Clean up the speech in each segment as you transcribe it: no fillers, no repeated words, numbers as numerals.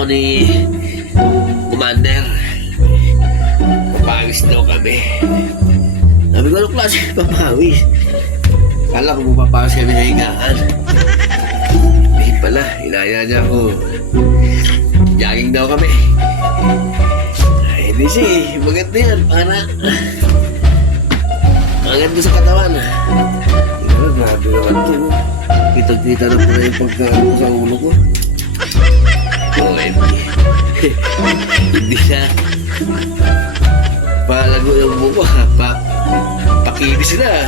ako ni Commander. Papawis daw kami. Sabi ko, anong klase papawis? Kala ko mapapawis kami na higaan. Hindi pala, inaya niya ako. Jogging daw kami. Ay, hindi siya. Maganda yan. Para maganda sa katawan. Grabe naman ito. Kitang-kita na pala yung pagkaano sa ulo ko. Oh, hindi siya. Palago yung buko. Pakinis na.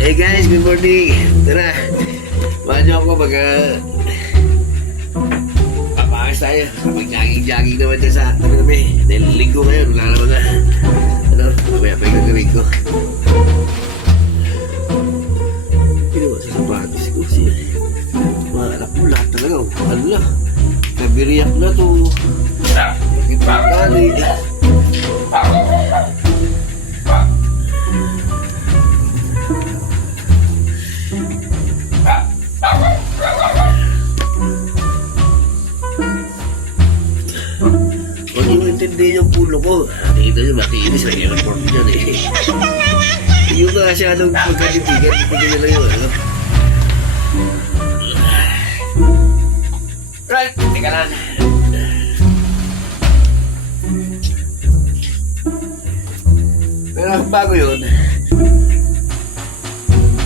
Hey guys, good morning. Tara. Mahan ako papakis tayo. Mag-jogging naman dyan sa kami. Dahil linggo ngayon. Wala naman na. Mamaya pa yung gagawin ko. Pinawa sa sapatos ko siya. Mga anak mo lahat talaga. Ala. Nabiriyak na to. Nakipagkali. Huwag yung intindi yung pulo ko. Nakita nyo, makiinis na yung report dyan eh. Yung masyadong pagkatitigan, titigil nila yun. Ano? Right, tika lang. Pero bago yun,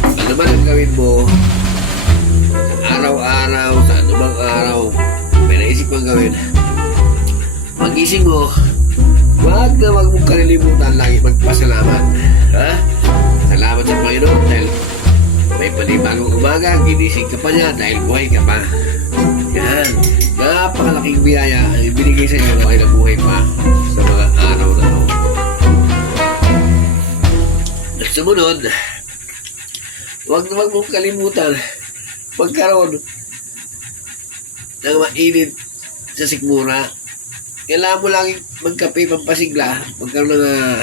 ano ba ang gawin mo araw-araw, sa anumang araw, may naisip mong gawin? Magising mo, wag mong kalilimutan lagi magpasalamat. Ha? Salamat sa Panginoon dahil may panibagong umaga, ginising ka pa niya dahil buhay ka pa. Yan. Napakalaking biyaya ang ibinigay sa iyo ay nabuhay pa sa mga araw na ito. At sumunod, wag mong kalimutan pagkaroon ng mainit sa sikmura. Kailangan mo lang magkape, pampasigla, magkaroon ng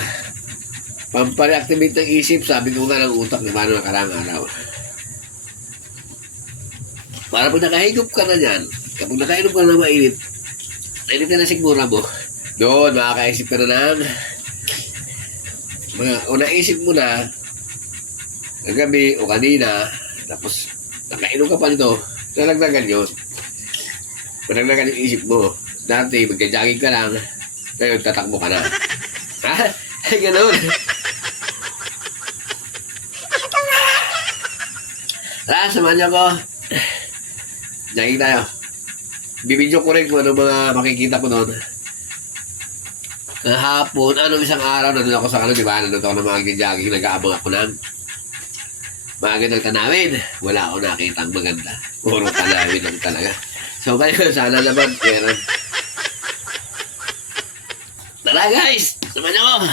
pampareactivate ng isip, sabi ko nga ng utak na paano nakarang araw. Para pag nakahigop ka na dyan, kapag nakainom ka na mainit, mainit na sigmura mo, doon makakaisip ka na ng o naisip mo na kagabi o kanina, tapos nakainom ka pa nito, nalagdagan yun. Malagdagan yung isip mo. Dati, magka-jogging ka lang, ngayon tatakbo ka na. Ha? Ay, ganoon. Tara, samahan niyo ako. Jogging tayo. Bibidyo ko rin kung ano mga makikita ko noon. Kahapon, isang araw, nandun ako sa diba? Nandun ako ng mga jogging, nag-aabang ako ng magandang tanawin. Wala ako nakitang maganda. Puro tanawin lang talaga. So, kayo, sana naman, meron. Tara guys! Samahan niyo ako!